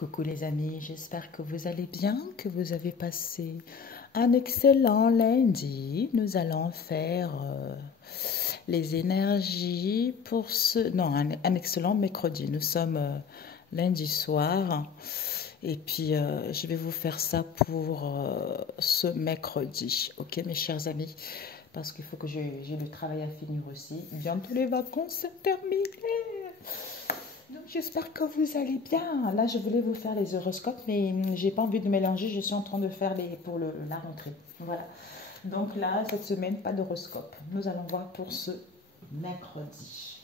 Coucou les amis, j'espère que vous allez bien, que vous avez passé un excellent lundi. Nous allons faire les énergies pour ce... Non, un excellent mercredi. Nous sommes lundi soir et puis je vais vous faire ça pour ce mercredi. Ok mes chers amis, parce qu'il faut que j'ai le travail à finir aussi. Bientôt les vacances sont terminées. Donc j'espère que vous allez bien. Là, je voulais vous faire les horoscopes, mais j'ai pas envie de mélanger. Je suis en train de faire pour la rentrée. Voilà. Donc là, cette semaine, pas d'horoscope. Nous allons voir pour ce mercredi.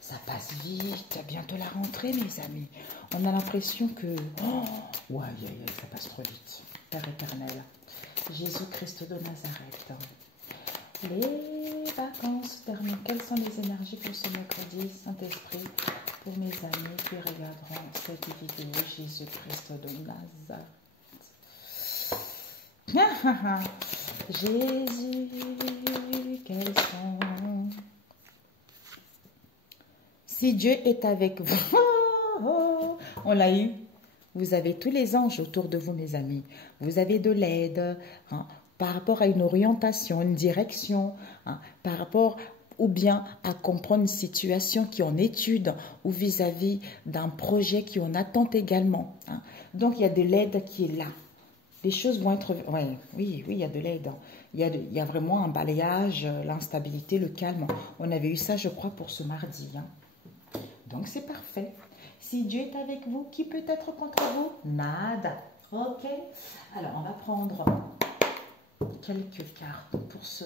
Ça passe vite. Bientôt la rentrée, mes amis. On a l'impression que... Oh, ouais, ça passe trop vite. Père éternel. Jésus-Christ de Nazareth. Les vacances terminent. Quelles sont les énergies pour ce mercredi, Saint-Esprit, pour mes amis qui regarderont cette vidéo, Jésus-Christ de Nazareth. Jésus, quels sont... Si Dieu est avec vous, on l'a eu. Vous avez tous les anges autour de vous, mes amis. Vous avez de l'aide, hein, par rapport à une orientation, une direction, hein, par rapport ou bien à comprendre une situation qui est en étude ou vis-à-vis d'un projet qui est en attente également. Hein. Donc, il y a de l'aide qui est là. Les choses vont être... Ouais, oui, il y a de l'aide. Hein. Il y a vraiment un balayage, l'instabilité, le calme. On avait eu ça, je crois, pour ce mardi. Hein. Donc, c'est parfait. Si Dieu est avec vous, qui peut être contre vous? Nada. Ok. Alors, on va prendre quelques cartes pour ce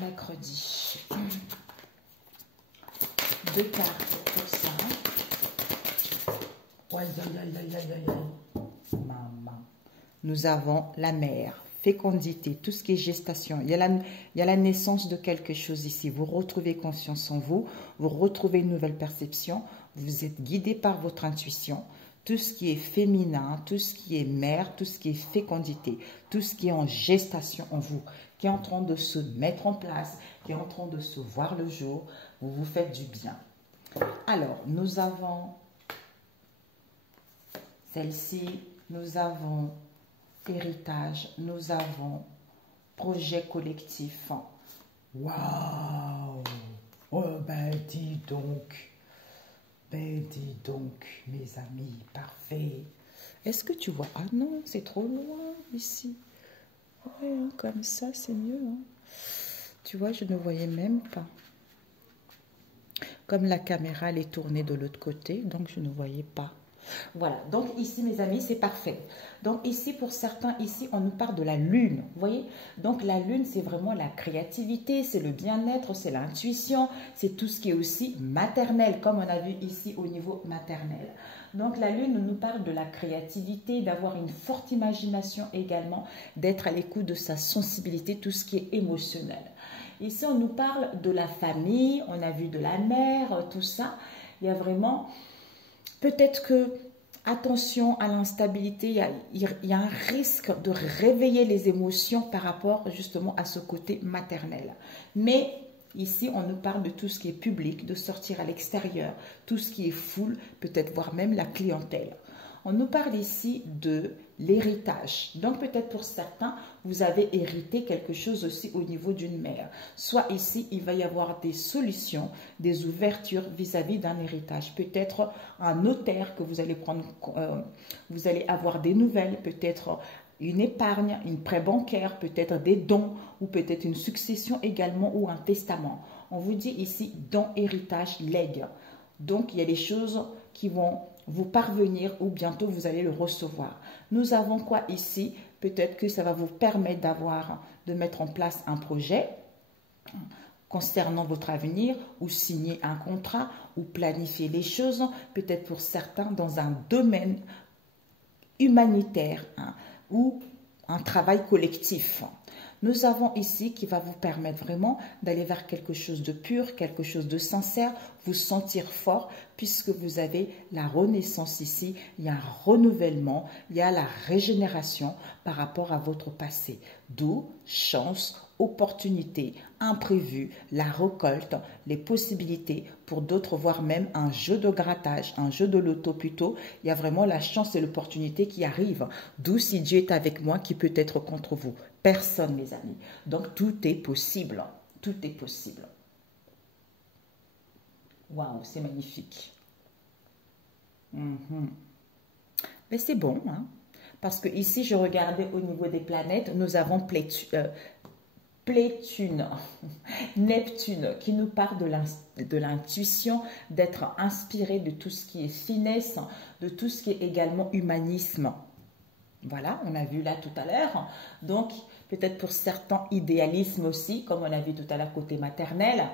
mercredi. 2 cartes pour ça. Maman. Nous avons la mère, fécondité, tout ce qui est gestation. Il y a la naissance de quelque chose ici. Vous retrouvez confiance en vous, vous retrouvez une nouvelle perception, vous êtes guidé par votre intuition. Tout ce qui est féminin, tout ce qui est mère, tout ce qui est fécondité, tout ce qui est en gestation en vous, qui est en train de se mettre en place, qui est en train de se voir le jour, vous vous faites du bien. Alors, nous avons celle-ci, nous avons héritage, nous avons projet collectif. Waouh! Oh ben dis donc! Ben dis donc, mes amis, parfait. Est-ce que tu vois? Ah non, c'est trop loin ici. Ouais, hein, comme ça, c'est mieux. Hein. Tu vois, je ne voyais même pas. Comme la caméra, elle est tournée de l'autre côté, donc je ne voyais pas. Voilà, donc ici, mes amis, c'est parfait. Donc ici, pour certains, ici, on nous parle de la lune, vous voyez? Donc la lune, c'est vraiment la créativité, c'est le bien-être, c'est l'intuition, c'est tout ce qui est aussi maternel, comme on a vu ici au niveau maternel. Donc la lune nous parle de la créativité, d'avoir une forte imagination également, d'être à l'écoute de sa sensibilité, tout ce qui est émotionnel. Ici, on nous parle de la famille, on a vu de la mère, tout ça. Il y a vraiment... Peut-être que, attention à l'instabilité, il y a un risque de réveiller les émotions par rapport justement à ce côté maternel. Mais ici, on nous parle de tout ce qui est public, de sortir à l'extérieur, tout ce qui est foule, peut-être voire même la clientèle. On nous parle ici de l'héritage. Donc peut-être pour certains, vous avez hérité quelque chose aussi au niveau d'une mère. Soit ici, il va y avoir des solutions, des ouvertures vis-à-vis d'un héritage. Peut-être un notaire que vous allez prendre, vous allez avoir des nouvelles, peut-être une épargne, une prêt bancaire, peut-être des dons ou peut-être une succession également ou un testament. On vous dit ici don, héritage, legs. Donc il y a des choses qui vont vous parvenir ou bientôt vous allez le recevoir. Nous avons quoi ici? Peut-être que ça va vous permettre de mettre en place un projet concernant votre avenir ou signer un contrat ou planifier les choses, peut-être pour certains dans un domaine humanitaire hein, ou un travail collectif. Nous avons ici qui va vous permettre vraiment d'aller vers quelque chose de pur, quelque chose de sincère, vous sentir fort, puisque vous avez la renaissance ici, il y a un renouvellement, il y a la régénération par rapport à votre passé. D'où chance, opportunité, imprévu, la récolte, les possibilités, pour d'autres, voire même un jeu de grattage, un jeu de loto plutôt. Il y a vraiment la chance et l'opportunité qui arrivent. D'où si Dieu est avec moi, qui peut être contre vous? Personne, mes amis. Donc tout est possible. Tout est possible. Waouh, c'est magnifique. Mais c'est bon, hein? Parce que ici, je regardais au niveau des planètes, nous avons Plétune, Neptune, qui nous parle de l'intuition, d'être inspiré de tout ce qui est finesse, de tout ce qui est également humanisme. Voilà, on a vu là tout à l'heure. Donc, peut-être pour certains, idéalisme aussi, comme on a vu tout à l'heure côté maternel.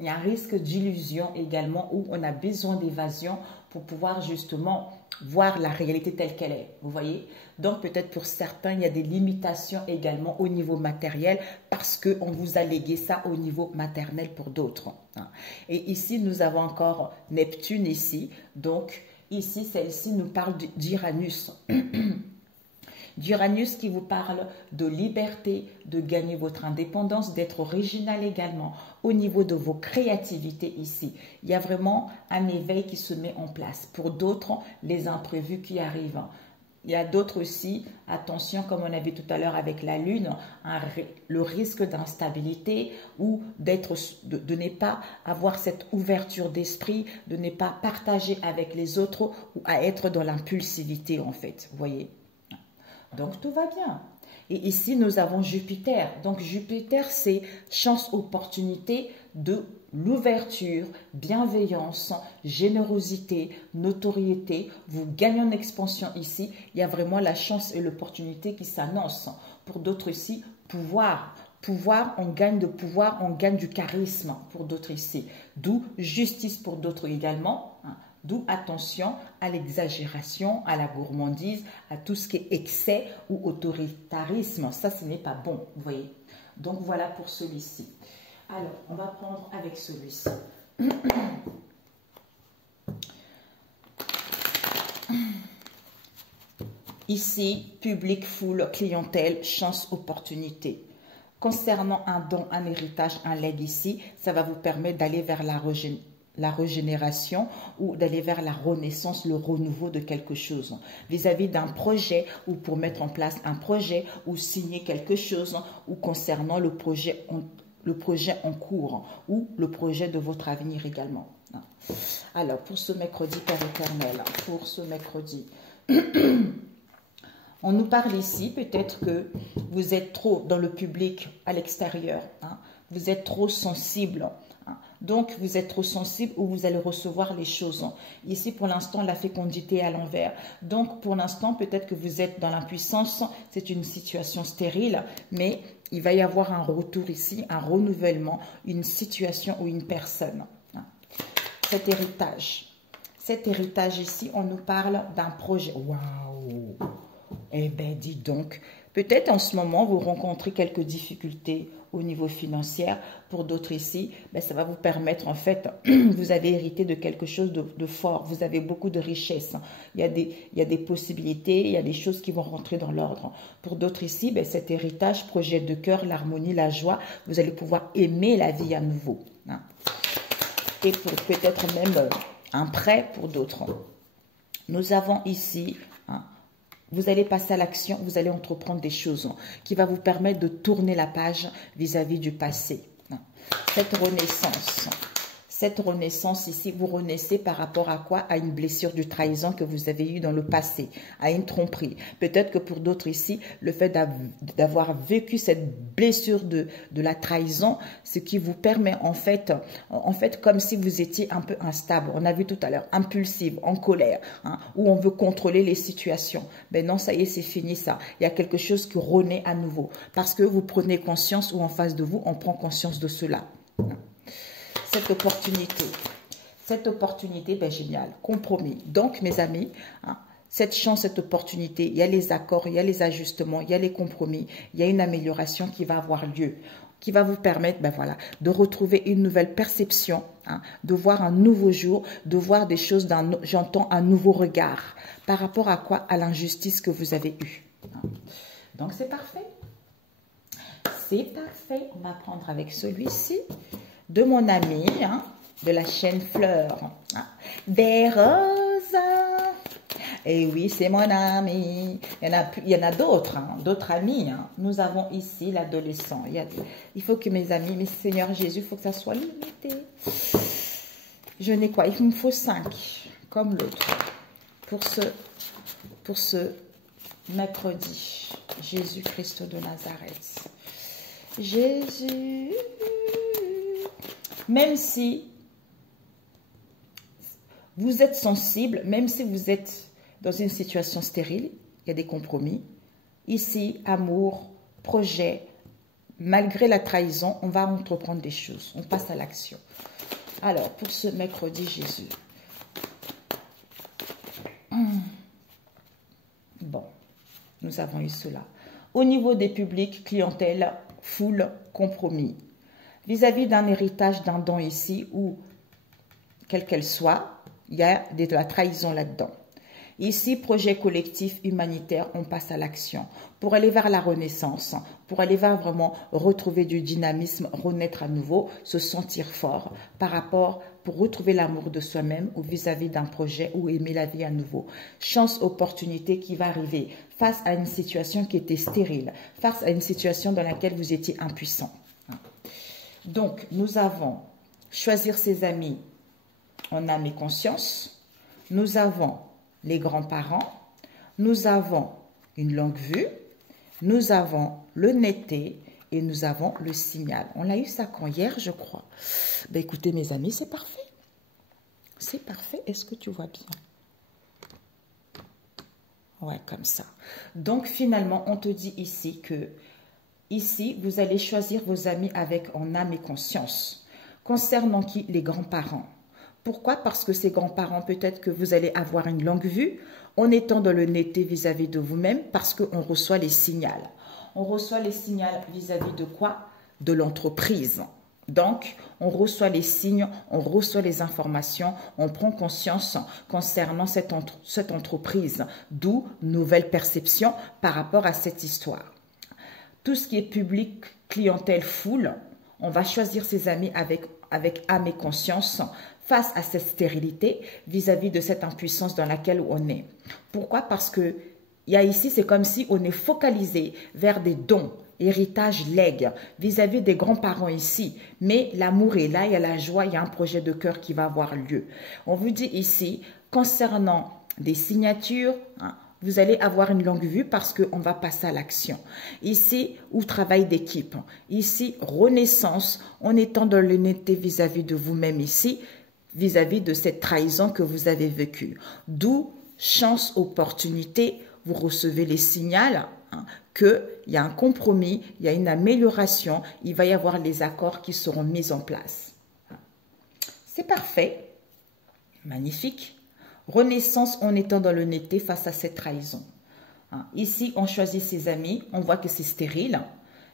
Il y a un risque d'illusion également où on a besoin d'évasion pour pouvoir justement voir la réalité telle qu'elle est. Vous voyez? Donc, peut-être pour certains, il y a des limitations également au niveau matériel parce qu'on vous a légué ça au niveau maternel pour d'autres. Et ici, nous avons encore Neptune ici. Donc, ici, celle-ci nous parle d'Uranus. D'Uranus qui vous parle de liberté, de gagner votre indépendance, d'être original également au niveau de vos créativités ici. Il y a vraiment un éveil qui se met en place. Pour d'autres, les imprévus qui arrivent. Il y a d'autres aussi, attention, comme on a vu tout à l'heure avec la Lune, le risque d'instabilité ou de ne pas avoir cette ouverture d'esprit, de ne pas partager avec les autres ou à être dans l'impulsivité en fait, vous voyez. Donc, tout va bien. Et ici, nous avons Jupiter. Donc, Jupiter, c'est chance, opportunité de l'ouverture, bienveillance, générosité, notoriété. Vous gagnez en expansion ici. Il y a vraiment la chance et l'opportunité qui s'annoncent. Pour d'autres ici, pouvoir. Pouvoir, on gagne de pouvoir, on gagne du charisme pour d'autres ici. D'où justice pour d'autres également. D'où attention à l'exagération, à la gourmandise, à tout ce qui est excès ou autoritarisme. Ça, ce n'est pas bon, vous voyez. Donc, voilà pour celui-ci. Alors, on va prendre avec celui-ci. Ici, public, foule, clientèle, chance, opportunité. Concernant un don, un héritage, un legs ici, ça va vous permettre d'aller vers la régénération ou d'aller vers la renaissance, le renouveau de quelque chose vis-à-vis d'un projet ou pour mettre en place un projet ou signer quelque chose ou concernant le projet en cours ou le projet de votre avenir également. Alors, pour ce mercredi, Père éternel, pour ce mercredi, on nous parle ici, peut-être que vous êtes trop dans le public à l'extérieur, vous êtes trop sensible. Donc, vous êtes trop sensible ou vous allez recevoir les choses. Ici, pour l'instant, la fécondité est à l'envers. Donc, pour l'instant, peut-être que vous êtes dans l'impuissance. C'est une situation stérile, mais il va y avoir un retour ici, un renouvellement, une situation ou une personne. Cet héritage ici, on nous parle d'un projet. Waouh! Eh bien, dis donc, peut-être en ce moment, vous rencontrez quelques difficultés au niveau financier. Pour d'autres ici, ben, ça va vous permettre, en fait, vous avez hérité de quelque chose de fort. Vous avez beaucoup de richesses. Il y a des possibilités, il y a des choses qui vont rentrer dans l'ordre. Pour d'autres ici, ben, cet héritage projette de cœur, l'harmonie, la joie. Vous allez pouvoir aimer la vie à nouveau. Et peut-être même un prêt pour d'autres. Nous avons ici... vous allez passer à l'action, vous allez entreprendre des choses qui va vous permettre de tourner la page vis-à-vis du passé. Cette renaissance ici, vous renaissez par rapport à quoi? À une blessure de trahison que vous avez eue dans le passé, à une tromperie. Peut-être que pour d'autres ici, le fait d'avoir vécu cette blessure de la trahison, ce qui vous permet en fait, comme si vous étiez un peu instable. On a vu tout à l'heure, impulsive, en colère, où on veut contrôler les situations. Ben non, ça y est, c'est fini ça. Il y a quelque chose qui renaît à nouveau. Parce que vous prenez conscience ou en face de vous, on prend conscience de cela. Cette opportunité, ben génial, compromis. Donc, mes amis, cette chance, cette opportunité, il y a les accords, il y a les ajustements, il y a les compromis, il y a une amélioration qui va avoir lieu, qui va vous permettre de retrouver une nouvelle perception, hein, de voir un nouveau jour, de voir des choses j'entends un nouveau regard. Par rapport à quoi? À l'injustice que vous avez eue. Hein. Donc, c'est parfait. C'est parfait. On va prendre avec celui-ci de mon ami, hein, de la chaîne Fleur. Hein. Des roses. Et oui, c'est mon ami. Il y en a d'autres, hein, d'autres amis. Hein. Nous avons ici l'adolescent. Il faut que mes amis, mes Seigneur Jésus, il faut que ça soit limité. Je n'ai quoi? Il me faut 5, comme l'autre, pour ce mercredi. Jésus-Christ de Nazareth. Jésus. Même si vous êtes sensible, même si vous êtes dans une situation stérile, il y a des compromis. Ici, amour, projet, malgré la trahison, on va entreprendre des choses. On passe à l'action. Alors, pour ce mercredi, Jésus. Bon, nous avons eu cela. Au niveau des publics, clientèle, foule, compromis. Vis-à-vis d'un héritage, d'un don ici, ou quelle qu'elle soit, il y a de la trahison là-dedans. Ici, projet collectif humanitaire, on passe à l'action. Pour aller vers la renaissance, pour aller vers vraiment retrouver du dynamisme, renaître à nouveau, se sentir fort pour retrouver l'amour de soi-même ou vis-à-vis d'un projet ou aimer la vie à nouveau. Chance, opportunité qui va arriver face à une situation qui était stérile, face à une situation dans laquelle vous étiez impuissant. Donc, nous avons choisir ses amis en âme et conscience. Nous avons les grands-parents, nous avons une longue vue, nous avons l'honnêteté et nous avons le signal. On l'a eu ça quand? Hier, je crois. Ben, écoutez, mes amis, c'est parfait. C'est parfait. Est-ce que tu vois bien? Ouais, comme ça. Donc, finalement, on te dit ici que, ici, vous allez choisir vos amis avec en âme et conscience. Concernant qui? Les grands-parents. Pourquoi? Parce que ces grands-parents, peut-être que vous allez avoir une longue vue en étant dans l'honnêteté vis-à-vis de vous-même parce qu'on reçoit les signaux. On reçoit les signaux vis-à-vis de quoi? De l'entreprise. Donc, on reçoit les signes, on reçoit les informations, on prend conscience concernant cette entreprise, d'où nouvelle perception par rapport à cette histoire. Tout ce qui est public, clientèle, foule, on va choisir ses amis avec âme et conscience face à cette stérilité vis-à-vis de cette impuissance dans laquelle on est. Pourquoi? Parce que il y a ici, c'est comme si on est focalisé vers des dons, héritage, legs, vis-à-vis des grands-parents ici. Mais l'amour est là, il y a la joie, il y a un projet de cœur qui va avoir lieu. On vous dit ici, concernant des signatures, hein, vous allez avoir une longue vue parce qu'on va passer à l'action. Ici, ou travail d'équipe. Ici, renaissance, en étant dans l'honnêteté vis-à-vis de vous-même ici, vis-à-vis de cette trahison que vous avez vécue. D'où, chance, opportunité, vous recevez les signaux hein, qu'il y a un compromis, il y a une amélioration, il va y avoir les accords qui seront mis en place. C'est parfait, magnifique. Renaissance en étant dans l'honnêteté face à cette trahison. Ici, on choisit ses amis, on voit que c'est stérile.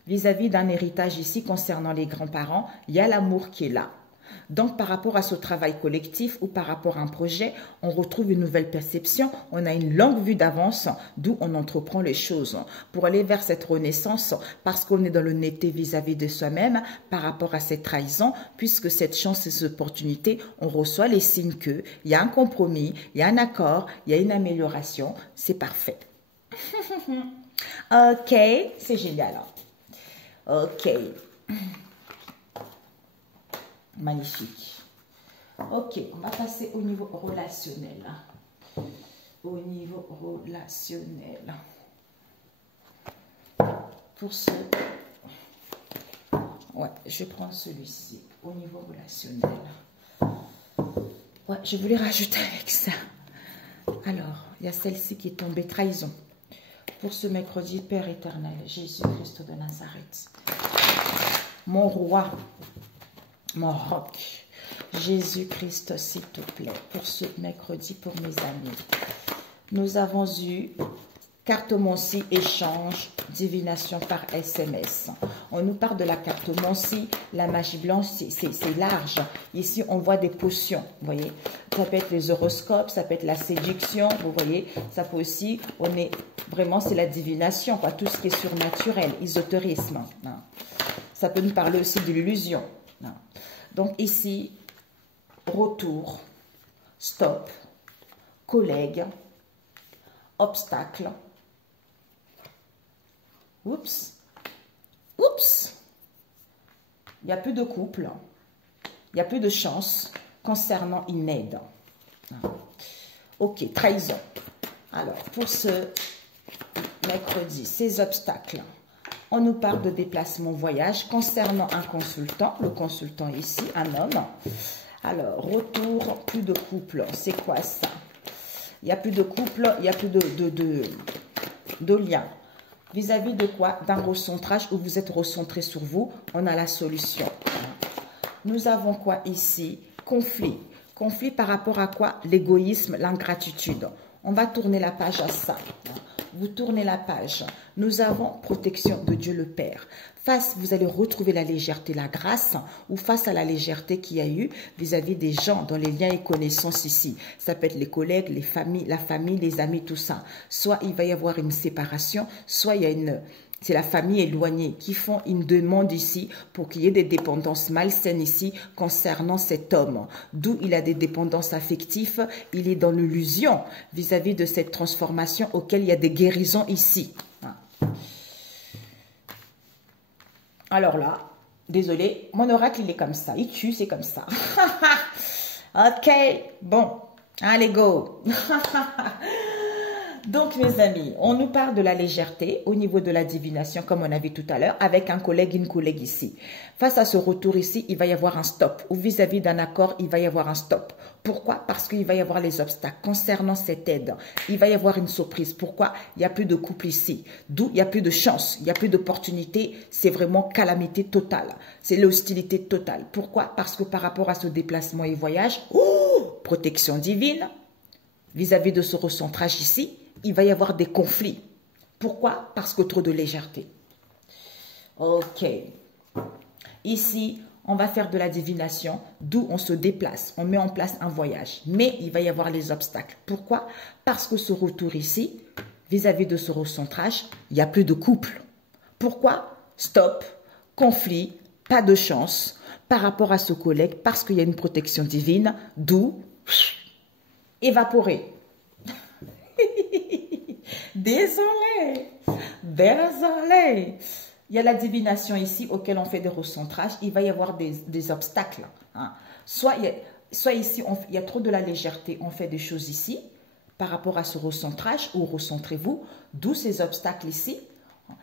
Vis-à-vis d'un héritage ici concernant les grands-parents, il y a l'amour qui est là. Donc, par rapport à ce travail collectif ou par rapport à un projet, on retrouve une nouvelle perception, on a une longue vue d'avance, d'où on entreprend les choses pour aller vers cette renaissance parce qu'on est dans l'honnêteté vis-à-vis de soi-même par rapport à cette trahison, puisque cette chance et cette opportunité, on reçoit les signes qu'il y a un compromis, il y a un accord, il y a une amélioration, c'est parfait. Ok, c'est génial. Ok. Magnifique. Ok, on va passer au niveau relationnel. Au niveau relationnel. Pour ce... Ouais, je prends celui-ci. Au niveau relationnel. Ouais, je voulais rajouter avec ça. Alors, il y a celle-ci qui est tombée, trahison. Pour ce mercredi, Père éternel, Jésus-Christ de Nazareth. Mon roi. Mon roc, Jésus-Christ, s'il te plaît, pour ce mercredi, pour mes amis. nous avons eu cartomancie, échange, divination par SMS. On nous parle de la cartomancie, la magie blanche, c'est large. Ici, on voit des potions, vous voyez. Ça peut être les horoscopes, ça peut être la séduction, vous voyez. Ça peut aussi, on est vraiment, c'est la divination, quoi, tout ce qui est surnaturel, ésotérisme. Hein. Ça peut nous parler aussi de l'illusion. Hein. Donc ici, retour, stop, collègue, obstacle. Oups, oups, il n'y a plus de couple, il n'y a plus de chance concernant une aide. Ok, trahison. Alors, pour ce mercredi, ces obstacles, on nous parle de déplacement voyage concernant un consultant, le consultant ici, un homme. Alors, retour, plus de couple, c'est quoi ça? Il n'y a plus de couple, il n'y a plus de lien. Vis-à-vis de quoi? D'un recentrage où vous êtes recentré sur vous, on a la solution. Nous avons quoi ici? Conflit. Conflit par rapport à quoi? L'égoïsme, l'ingratitude. On va tourner la page à ça. Vous tournez la page. Nous avons protection de Dieu le Père. Face, vous allez retrouver la légèreté, la grâce, ou face à la légèreté qu'il y a eu vis-à-vis des gens dans les liens et connaissances ici. Ça peut être les collègues, les familles, la famille, les amis, tout ça. Soit il va y avoir une séparation, soit il y a c'est la famille éloignée qui font une demande ici pour qu'il y ait des dépendances malsaines ici concernant cet homme. D'où il a des dépendances affectives, il est dans l'illusion vis-à-vis de cette transformation auquel il y a des guérisons ici. Alors là, désolé, mon oracle il est comme ça, il tue, c'est comme ça. Ok, bon, allez go. Donc, mes amis, on nous parle de la légèreté au niveau de la divination, comme on a vu tout à l'heure, avec un collègue, une collègue ici. Face à ce retour ici, il va y avoir un stop. Ou vis-à-vis d'un accord, il va y avoir un stop. Pourquoi? Parce qu'il va y avoir les obstacles concernant cette aide. Il va y avoir une surprise. Pourquoi? Il n'y a plus de couple ici. D'où il n'y a plus de chance, il n'y a plus d'opportunité. C'est vraiment calamité totale. C'est l'hostilité totale. Pourquoi? Parce que par rapport à ce déplacement et voyage, protection divine, vis-à-vis de ce recentrage ici, il va y avoir des conflits. Pourquoi? Parce que trop de légèreté. Ok. Ici, on va faire de la divination, d'où on se déplace, on met en place un voyage. Mais il va y avoir les obstacles. Pourquoi? Parce que ce retour ici, vis-à-vis de ce recentrage, il n'y a plus de couple. Pourquoi? Stop, conflit, pas de chance par rapport à ce collègue, parce qu'il y a une protection divine, d'où évaporé. Désolé, désolé. Il y a la divination ici auquel on fait des recentrages. Il va y avoir des obstacles. Hein. Soit ici, il y a trop de la légèreté. On fait des choses ici par rapport à ce recentrage ou recentrez-vous. D'où ces obstacles ici.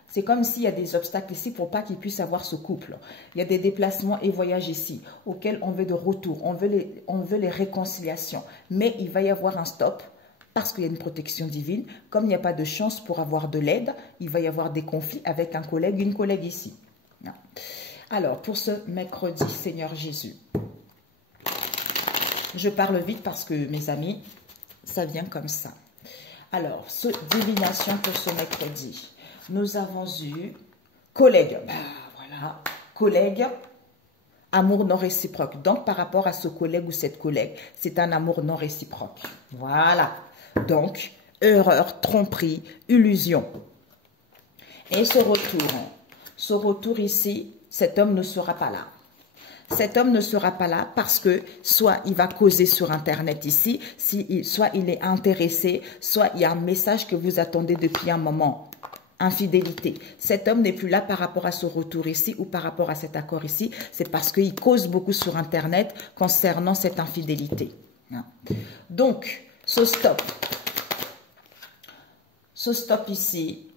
C'est comme s'il y a des obstacles ici pour pas qu'il puisse avoir ce couple. Il y a des déplacements et voyages ici auxquels on veut de retour. On veut les réconciliations. Mais il va y avoir un stop. Parce qu'il y a une protection divine, comme il n'y a pas de chance pour avoir de l'aide, il va y avoir des conflits avec un collègue, une collègue ici. Alors, pour ce mercredi, Seigneur Jésus, je parle vite parce que, mes amis, ça vient comme ça. Alors, divination pour ce mercredi. Nous avons eu collègue. Voilà, collègue, amour non réciproque. Donc, par rapport à ce collègue ou cette collègue, c'est un amour non réciproque. Voilà. Donc, erreur, tromperie, illusion. Et ce retour ici, cet homme ne sera pas là. Cet homme ne sera pas là parce que soit il va causer sur Internet ici, soit il est intéressé, soit il y a un message que vous attendez depuis un moment. Infidélité. Cet homme n'est plus là par rapport à ce retour ici ou par rapport à cet accord ici. C'est parce qu'il cause beaucoup sur Internet concernant cette infidélité. Donc, ce stop ici,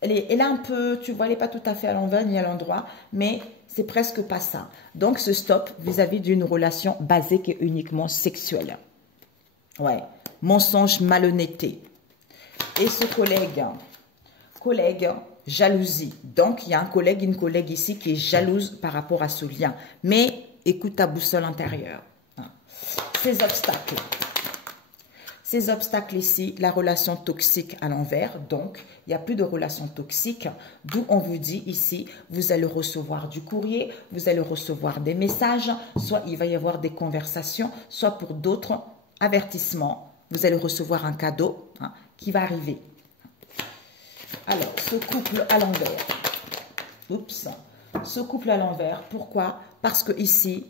elle est un peu, tu vois, elle n'est pas tout à fait à l'envers ni à l'endroit, mais c'est presque pas ça. Donc, ce stop vis-à-vis d'une relation basée qui est uniquement sexuelle. Ouais, mensonge, malhonnêteté. Et ce collègue, jalousie. Donc, il y a un collègue, une collègue ici qui est jalouse par rapport à ce lien. Mais écoute ta boussole intérieure. Ces obstacles. Ces obstacles ici, la relation toxique à l'envers, donc il n'y a plus de relation toxique, d'où on vous dit ici, vous allez recevoir du courrier, vous allez recevoir des messages, soit il va y avoir des conversations, soit pour d'autres avertissements, vous allez recevoir un cadeau qui va arriver. Alors, ce couple à l'envers, oups, ce couple à l'envers, pourquoi? Parce que ici,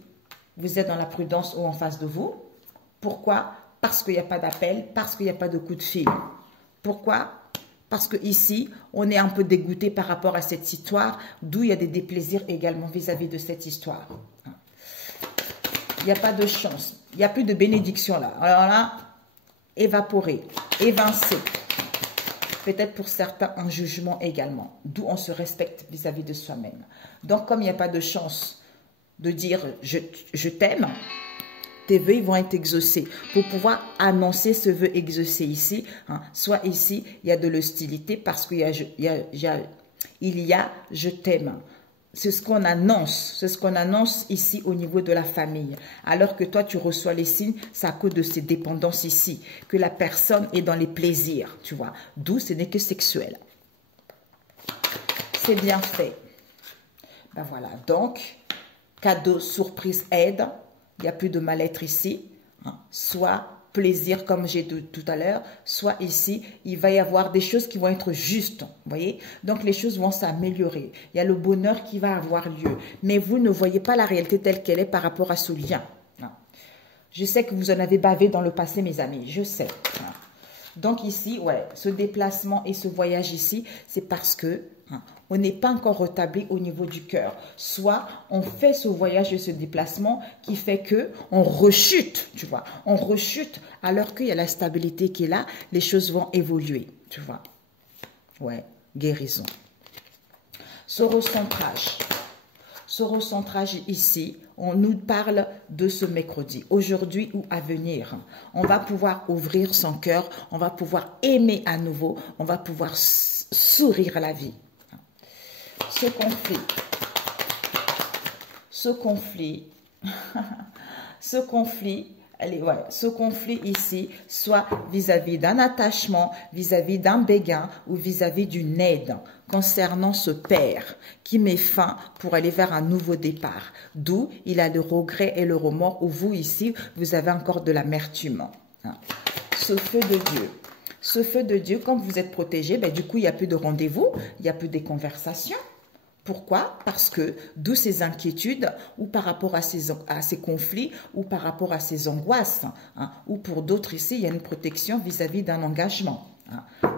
vous êtes dans la prudence ou en face de vous. Pourquoi? Parce qu'il n'y a pas d'appel, parce qu'il n'y a pas de coup de fil. Pourquoi? Parce que ici, on est un peu dégoûté par rapport à cette histoire, d'où il y a des déplaisirs également vis-à-vis de cette histoire. Il n'y a pas de chance, il n'y a plus de bénédiction là. Alors là, évaporé, évincé. Peut-être pour certains un jugement également, d'où on se respecte vis-à-vis de soi-même. Donc comme il n'y a pas de chance de dire je t'aime, tes vœux vont être exaucés. Pour pouvoir annoncer ce vœu exaucé ici, soit ici, il y a de l'hostilité parce qu'il y a je t'aime. C'est ce qu'on annonce ici au niveau de la famille. Alors que toi, tu reçois les signes, c'est à cause de ces dépendances ici, que la personne est dans les plaisirs, tu vois. D'où ce n'est que sexuel. C'est bien fait. Ben voilà, donc, cadeau, surprise, aide. Il n'y a plus de mal-être ici, soit plaisir comme j'ai dit tout à l'heure, soit ici, il va y avoir des choses qui vont être justes, vous voyez. Donc les choses vont s'améliorer, il y a le bonheur qui va avoir lieu, mais vous ne voyez pas la réalité telle qu'elle est par rapport à ce lien. Je sais que vous en avez bavé dans le passé, mes amis, je sais. Donc ici, ouais, ce déplacement et ce voyage ici, c'est parce que on n'est pas encore rétabli au niveau du cœur. Soit on fait ce voyage et ce déplacement qui fait que on rechute, tu vois. On rechute alors qu'il y a la stabilité qui est là, les choses vont évoluer, tu vois. Ouais, guérison. Ce recentrage. Ce recentrage ici, on nous parle de ce mercredi, aujourd'hui ou à venir. On va pouvoir ouvrir son cœur, on va pouvoir aimer à nouveau, on va pouvoir sourire à la vie. Ce conflit ici, soit vis-à-vis d'un attachement, vis-à-vis d'un béguin ou vis-à-vis d'une aide concernant ce père qui met fin pour aller vers un nouveau départ. D'où il a le regret et le remords où vous ici, vous avez encore de l'amertume. Ce feu de Dieu. Ce feu de Dieu, quand vous êtes protégé, ben, du coup, il n'y a plus de rendez-vous, il n'y a plus de conversations. Pourquoi? Parce que d'où ces inquiétudes, ou par rapport à ces conflits, ou par rapport à ces angoisses, ou pour d'autres ici, il y a une protection vis-à-vis d'un engagement.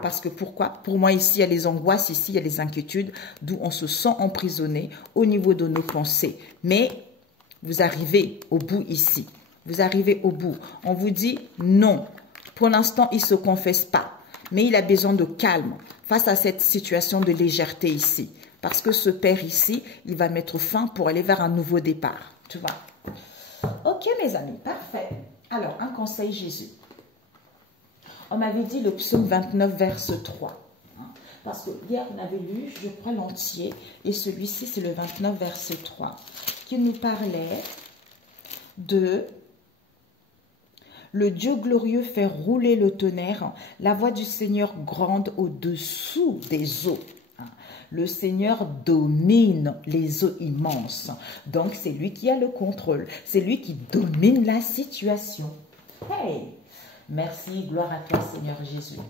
Parce que pourquoi? Pour moi ici, il y a les angoisses, ici, il y a les inquiétudes, d'où on se sent emprisonné au niveau de nos pensées. Mais vous arrivez au bout ici. Vous arrivez au bout. On vous dit non. Pour l'instant, il ne se confesse pas. Mais il a besoin de calme face à cette situation de légèreté ici. Parce que ce père ici, il va mettre fin pour aller vers un nouveau départ. Tu vois? Ok, mes amis, parfait. Alors, un conseil Jésus. On m'avait dit le psaume 29, verset 3. Parce que hier, on avait lu, je crois, l'entier. Et celui-ci, c'est le 29, verset 3. Qui nous parlait de... Le Dieu glorieux fait rouler le tonnerre. La voix du Seigneur grande au-dessous des eaux. Le Seigneur domine les eaux immenses. Donc, c'est lui qui a le contrôle. C'est lui qui domine la situation. Hey! Merci, gloire à toi, Seigneur Jésus.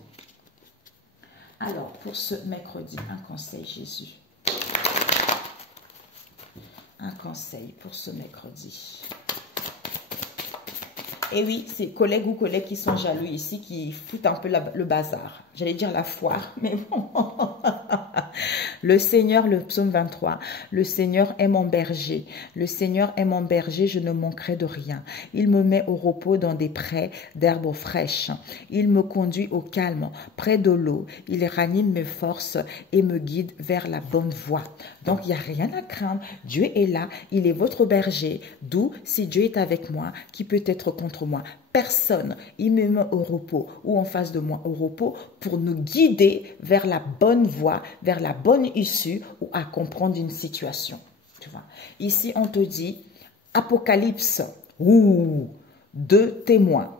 Alors, pour ce mercredi, un conseil, Jésus. Un conseil pour ce mercredi. Et oui, c'est collègues ou collègues qui sont jaloux ici, qui foutent un peu le bazar. J'allais dire la foire, mais bon. Le Seigneur, le psaume 23, le Seigneur est mon berger. Le Seigneur est mon berger, je ne manquerai de rien. Il me met au repos dans des prés d'herbes fraîches. Il me conduit au calme, près de l'eau. Il ranime mes forces et me guide vers la bonne voie. Donc, il n'y a rien à craindre. Dieu est là, il est votre berger. D'où, si Dieu est avec moi, qui peut être contre moi? Personne. Il me met au repos ou en face de moi au repos pour nous guider vers la bonne voie, vers la bonne issue ou à comprendre une situation. Tu vois. Ici, on te dit Apocalypse, 2 témoins.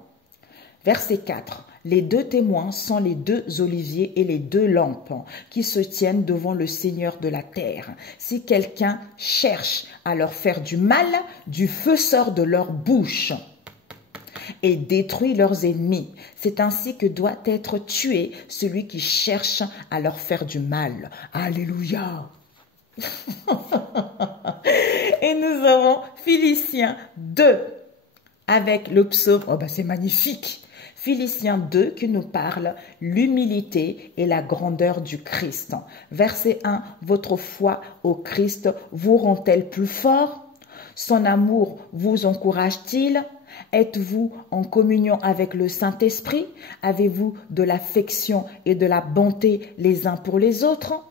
Verset 4. Les deux témoins sont les deux oliviers et les deux lampes qui se tiennent devant le Seigneur de la terre. Si quelqu'un cherche à leur faire du mal, du feu sort de leur bouche et détruit leurs ennemis. C'est ainsi que doit être tué celui qui cherche à leur faire du mal. Alléluia. Et nous avons Philippiens 2 avec le psaume. Oh ben c'est magnifique. Philippiens 2 qui nous parle l'humilité et la grandeur du Christ. Verset 1. Votre foi au Christ vous rend-elle plus fort? Son amour vous encourage-t-il? Êtes-vous en communion avec le Saint-Esprit? Avez-vous de l'affection et de la bonté les uns pour les autres?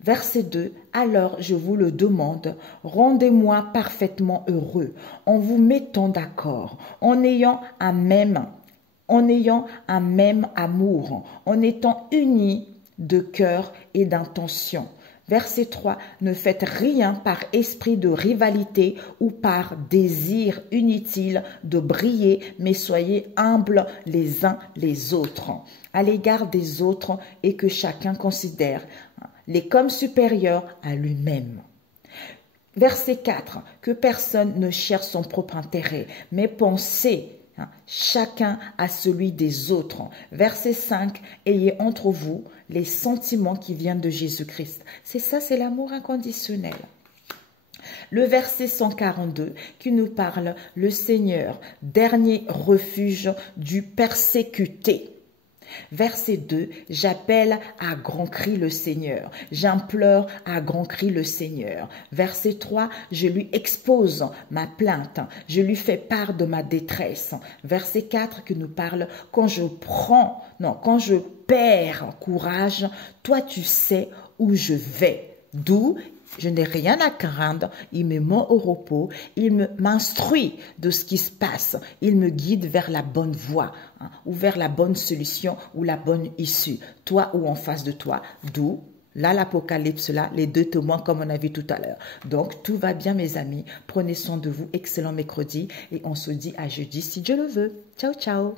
Verset 2. Alors je vous le demande, rendez-moi parfaitement heureux en vous mettant d'accord, en ayant un même amour, en étant unis de cœur et d'intention. Verset 3. Ne faites rien par esprit de rivalité ou par désir inutile de briller, mais soyez humbles les uns les autres à l'égard des autres et que chacun considère les comme supérieurs à lui-même. Verset 4. Que personne ne cherche son propre intérêt, mais pensez chacun à celui des autres. Verset 5. Ayez entre vous les sentiments qui viennent de Jésus-Christ. C'est ça, c'est l'amour inconditionnel. Le verset 142 qui nous parle, le Seigneur, dernier refuge du persécuté. Verset 2, j'appelle à grands cris le Seigneur, j'implore à grands cris le Seigneur. Verset 3, je lui expose ma plainte, je lui fais part de ma détresse. Verset 4 qui nous parle, quand je perds courage, toi tu sais où je vais. D'où je n'ai rien à craindre, il me met au repos, il m'instruit de ce qui se passe, il me guide vers la bonne voie, ou vers la bonne solution, ou la bonne issue, toi ou en face de toi, d'où, là l'Apocalypse, là, les deux témoins comme on a vu tout à l'heure. Donc tout va bien mes amis, prenez soin de vous, excellent mercredi, et on se dit à jeudi si Dieu le veut. Ciao, ciao.